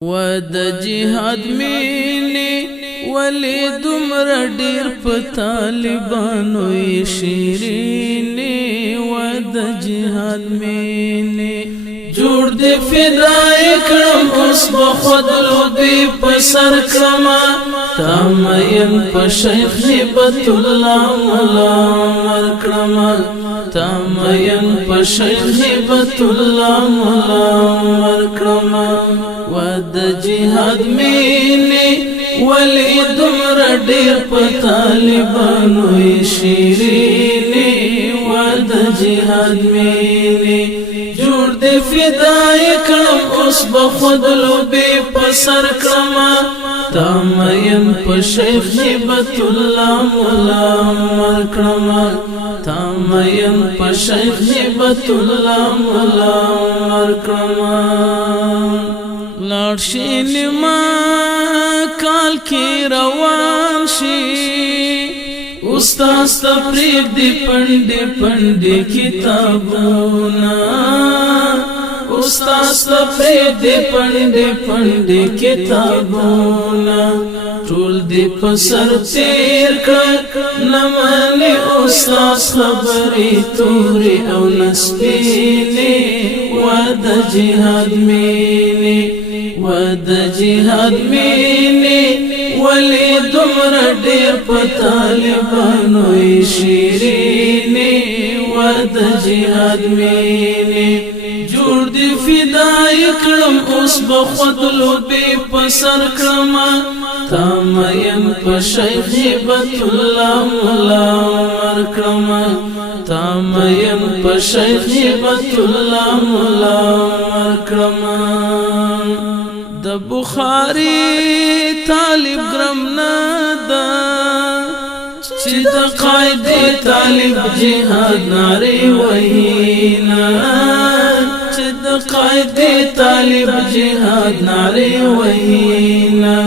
ود جهاد مینی ولی دمر ډیر په طالبانو یې شیرینی ود جهاد مینی جوړ دې فدای کړم اوس بخود لودی په سر کما تامین په شیخ هبت الله مولا عمر کړم تامین په شیخ هبت الله مولا عمر کړم ود جهاد مینی ولی دمر ډیر په طالبانو یې شیرینی ود جهاد مینی جوړ دې فدای کړم اوس بخود لوبې په سر کړم تامین په شیخ هبت الله مولا عمر کړم تامین په شیخ هبت الله مولا عمر کړم لارشین ما کال کی روان شي استاد تفریق دی پنڈی پنڈی کتابونا استاد تفریق دی پنڈی پنڈی کتابونا ټول دی پسر تیر کړ نمانی استاد خبرې توري او نسبینی ود جهاد مینی ود جهاد مینی ولی دمر ډیر په طالبانو یې شیرینی ود جهاد مینی جوړ دې فدای کړم اوس بخود لوبې په سر کړم تامین په شیخ هبت الله مولا عمر کړم تامین په شیخ هبت الله مولا عمر کړم د بخاری طالب گرم نادا چې د قائد طالب جهاد ناری وینا چې د قائد طالب جهاد ناری وینا